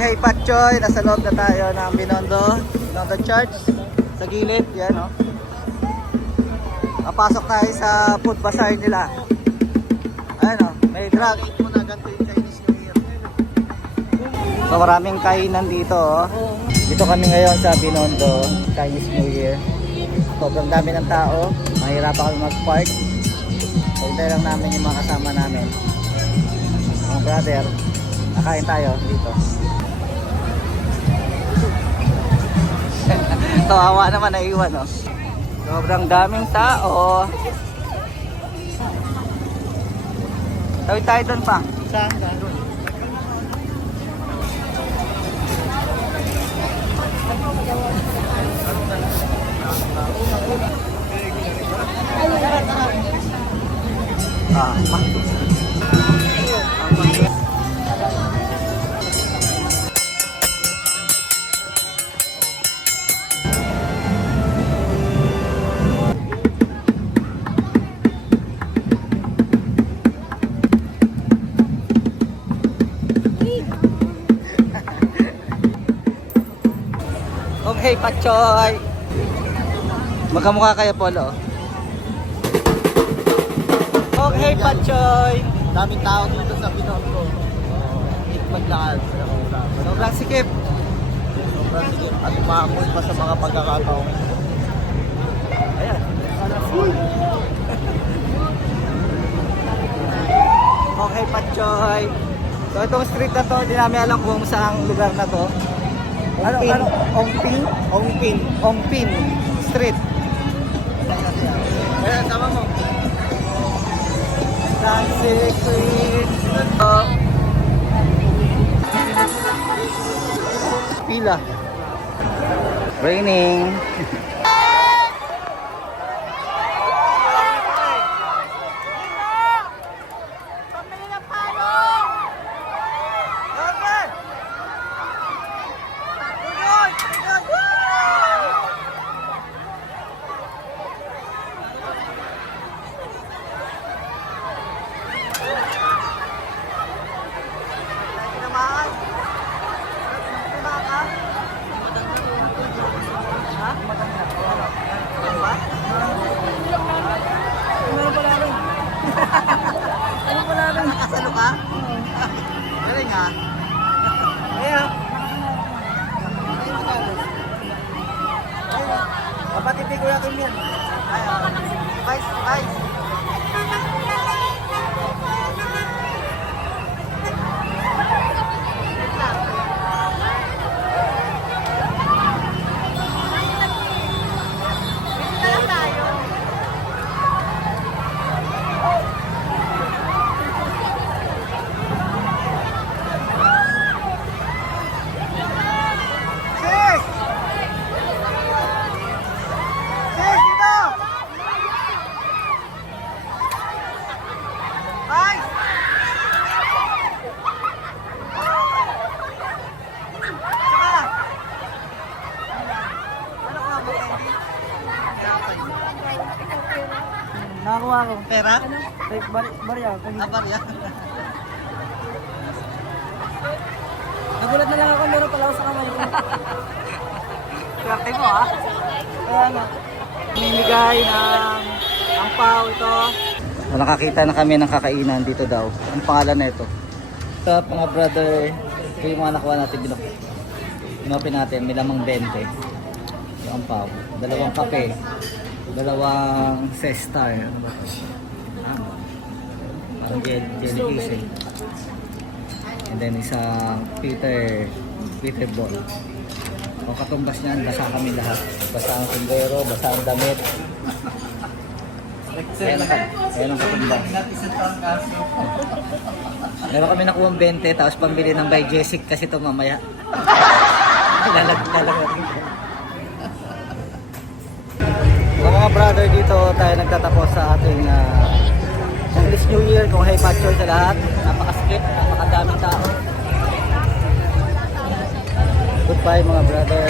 Hey Patchoy, nasa loob na tayo ng Binondo Church. Sa gilid, yan o. Napasok tayo sa food bazaar nila. Ayan o, may drug. So maraming kainan dito o. Dito kami ngayon sa Binondo, Chinese New Year. Sobrang dami ng tao, mahirapan kami mag-park. So hintay lang namin yung mga kasama namin. Mga brother, nakain tayo dito. Kawawa naman na iwan oh. Sobrang daming tao. Tawid tayo doon pa. Saan? Okay, Patchoy. Magkamukha kayo, Polo. Okay, Patchoy. Daming tao dito sa Binondo. Maglakad. Sobrang sikip. Sobrang sigit. At umahamon pa sa mga pagkakataon. Ayan. Okay, Patchoy. So itong street na to, hindi namin alam kung saang lugar na to. Ano? Ongping? Ongpin Street. Ayan, tama mo. Classic Street. Pila. Raining. Ano pala rin? Nakasalo ka? Galing ha? Ayan. Kapatid ko yakin yan. Vice. Nakakuha ko. Pera? Barya. Barya? Nagulat na lang ako, meron pala ako sa kamay ko. Swerte mo ha? Kaya nga. Mimigay ng angpaw ito. So, nakakita na kami ng kakainan dito daw. Ang pangalan na ito. Ito mga brother, ito yung mga nakuha natin binok. Inopin natin, may lamang 20. Yung angpaw. Dalawang kape. Dalawang sestar. Ano ba ito? Parang jelly case eh. And then isang Peter ball. O katumbas niyan, basa kami lahat. Basa ang sombrero, basa ang damit. Ayan ang katumbas. Meron kami nakuha 20, tapos pambili ng by Jessic kasi ito mamaya. Lalagyan. Mga brother, dito tayo nagtatapos sa ating Chinese New Year. Kung hey Patchoy sa lahat, napakaskip, napakadaming tao. Goodbye mga brother.